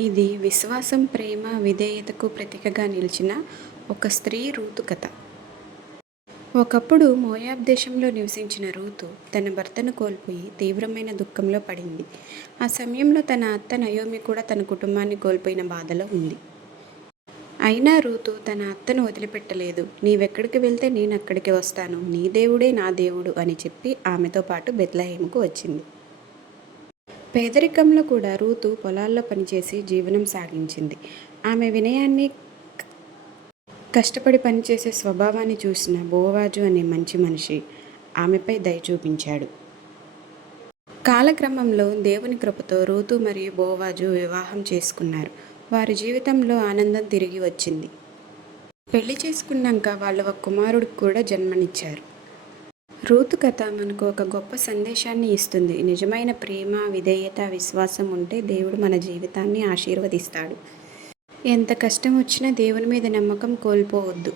ఇది విశ్వాసం, ప్రేమ, విధేయతకు ప్రతీకగా నిలిచిన ఒక స్త్రీ రూతు కథ. ఒకప్పుడు మోయాబ్ దేశంలో నివసించిన రూతు తన భర్తను కోల్పోయి తీవ్రమైన దుఃఖంలో పడింది. ఆ సమయంలో తన అత్త నయోమి కూడా తన కుటుంబాన్ని కోల్పోయిన బాధలో ఉంది. అయినా రూతు తన అత్తను వదిలిపెట్టలేదు. నీవెక్కడికి వెళ్తే నేను అక్కడికి వస్తాను, నీ దేవుడే నా దేవుడు అని చెప్పి ఆమెతో పాటు బెత్లెహేముకు వచ్చింది. పేదరికంలో కూడా రూతు పొలాల్లో పనిచేసి జీవనం సాగించింది. ఆమె వినయాన్ని, కష్టపడి పనిచేసే స్వభావాన్ని చూసిన బోవాజు అనే మంచి మనిషి ఆమెపై దయ చూపించాడు. కాలక్రమంలో దేవుని కృపతో రూతు మరియు బోవాజు వివాహం చేసుకున్నారు. వారి జీవితంలో ఆనందం తిరిగి వచ్చింది. పెళ్లి చేసుకున్నాక వాళ్ళు ఒక కుమారుడికి కూడా జన్మనిచ్చారు. రూతు కథ మనకు ఒక గొప్ప సందేశాన్ని ఇస్తుంది. నిజమైన ప్రేమ, విధేయత, విశ్వాసం ఉంటే దేవుడు మన జీవితాన్ని ఆశీర్వదిస్తాడు. ఎంత కష్టం వచ్చినా దేవుని మీద నమ్మకం కోల్పోవద్దు.